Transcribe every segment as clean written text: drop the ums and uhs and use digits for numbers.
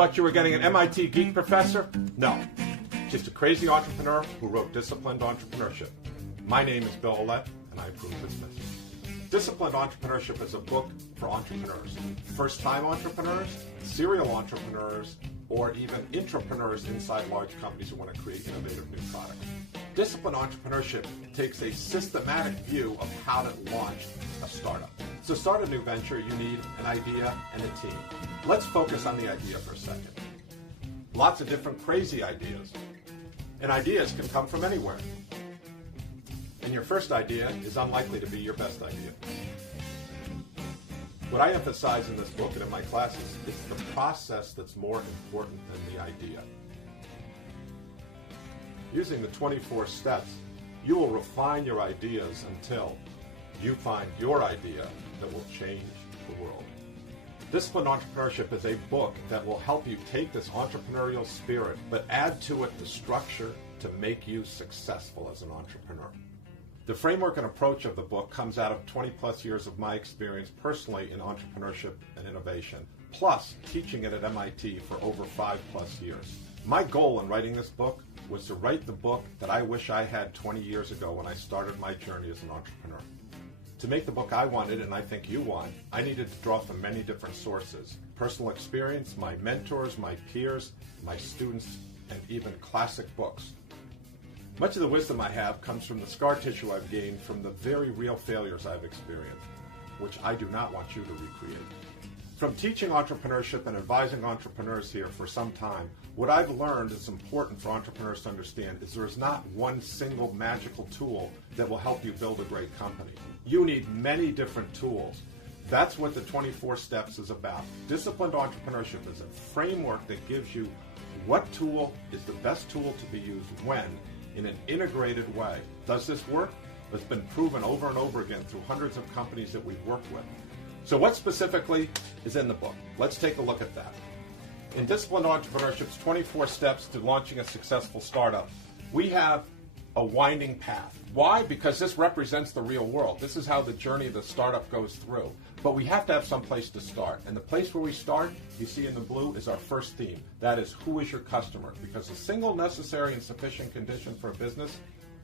Thought you were getting an MIT geek professor? No, just a crazy entrepreneur who wrote Disciplined Entrepreneurship. My name is Bill Aulet, and I approve this message. Disciplined Entrepreneurship is a book for entrepreneurs, first-time entrepreneurs, serial entrepreneurs, or even intrapreneurs inside large companies who want to create innovative new products. Disciplined Entrepreneurship takes a systematic view of how to launch a startup. To start a new venture, you need an idea and a team. Let's focus on the idea for a second. Lots of different crazy ideas. And ideas can come from anywhere. And your first idea is unlikely to be your best idea. What I emphasize in this book and in my classes is the process that's more important than the idea. Using the 24 steps, you will refine your ideas until you find your idea that will change the world. Disciplined Entrepreneurship is a book that will help you take this entrepreneurial spirit, but add to it the structure to make you successful as an entrepreneur. The framework and approach of the book comes out of 20 plus years of my experience personally in entrepreneurship and innovation, plus teaching it at MIT for over 5+ years. My goal in writing this book was to write the book that I wish I had 20 years ago when I started my journey as an entrepreneur. To make the book I wanted, and I think you want, I needed to draw from many different sources. Personal experience, my mentors, my peers, my students, and even classic books. Much of the wisdom I have comes from the scar tissue I've gained from the very real failures I've experienced, which I do not want you to recreate. From teaching entrepreneurship and advising entrepreneurs here for some time, what I've learned is important for entrepreneurs to understand is there is not one single magical tool that will help you build a great company. You need many different tools. That's what the 24 steps is about. Disciplined entrepreneurship is a framework that gives you what tool is the best tool to be used when, in an integrated way. Does this work? It's been proven over and over again through hundreds of companies that we've worked with. So what specifically is in the book? Let's take a look at that. In Disciplined Entrepreneurship's 24 steps to launching a successful startup, we have a winding path. Why? Because this represents the real world. This is how the journey of the startup goes through. But we have to have some place to start. And the place where we start, you see in the blue, is our first theme. That is, who is your customer? Because the single necessary and sufficient condition for a business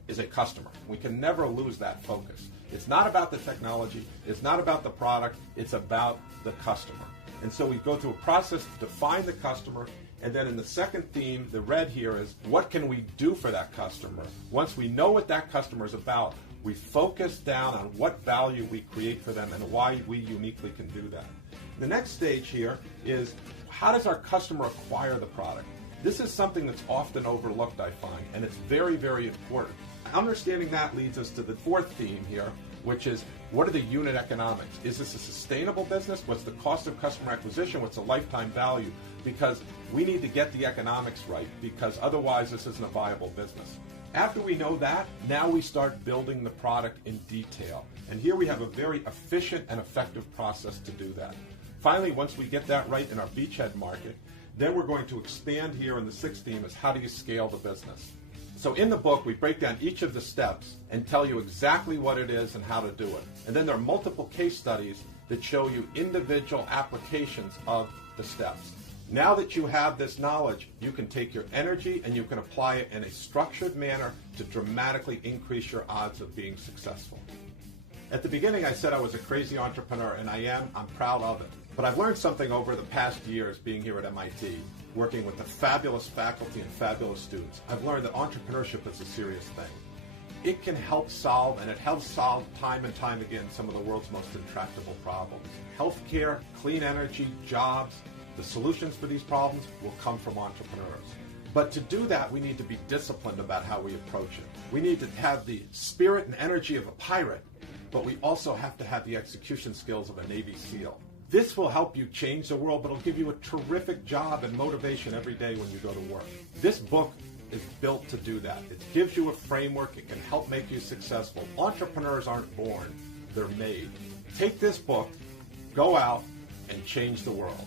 is a customer. We can never lose that focus. It's not about the technology. It's not about the product. It's about the customer. And so we go through a process to define the customer. And then in the second theme, the red here is, what can we do for that customer? Once we know what that customer is about, we focus down on what value we create for them and why we uniquely can do that. The next stage here is, how does our customer acquire the product? This is something that's often overlooked, I find, and it's very, very important. Understanding that leads us to the fourth theme here, which is, what are the unit economics? Is this a sustainable business? What's the cost of customer acquisition? What's the lifetime value? Because we need to get the economics right, because otherwise this isn't a viable business. After we know that, now we start building the product in detail. And here we have a very efficient and effective process to do that. Finally, once we get that right in our beachhead market, then we're going to expand here in the sixth theme is, how do you scale the business? So in the book, we break down each of the steps and tell you exactly what it is and how to do it. And then there are multiple case studies that show you individual applications of the steps. Now that you have this knowledge, you can take your energy and you can apply it in a structured manner to dramatically increase your odds of being successful. At the beginning, I said I was a crazy entrepreneur, and I am. I'm proud of it. But I've learned something over the past years being here at MIT, working with the fabulous faculty and fabulous students. I've learned that entrepreneurship is a serious thing. It can help solve, and it helps solve time and time again, some of the world's most intractable problems. Healthcare, clean energy, jobs, the solutions for these problems will come from entrepreneurs. But to do that, we need to be disciplined about how we approach it. We need to have the spirit and energy of a pirate, but we also have to have the execution skills of a Navy SEAL. This will help you change the world, but it'll give you a terrific job and motivation every day when you go to work. This book is built to do that. It gives you a framework. It can help make you successful. Entrepreneurs aren't born, they're made. Take this book, go out, and change the world.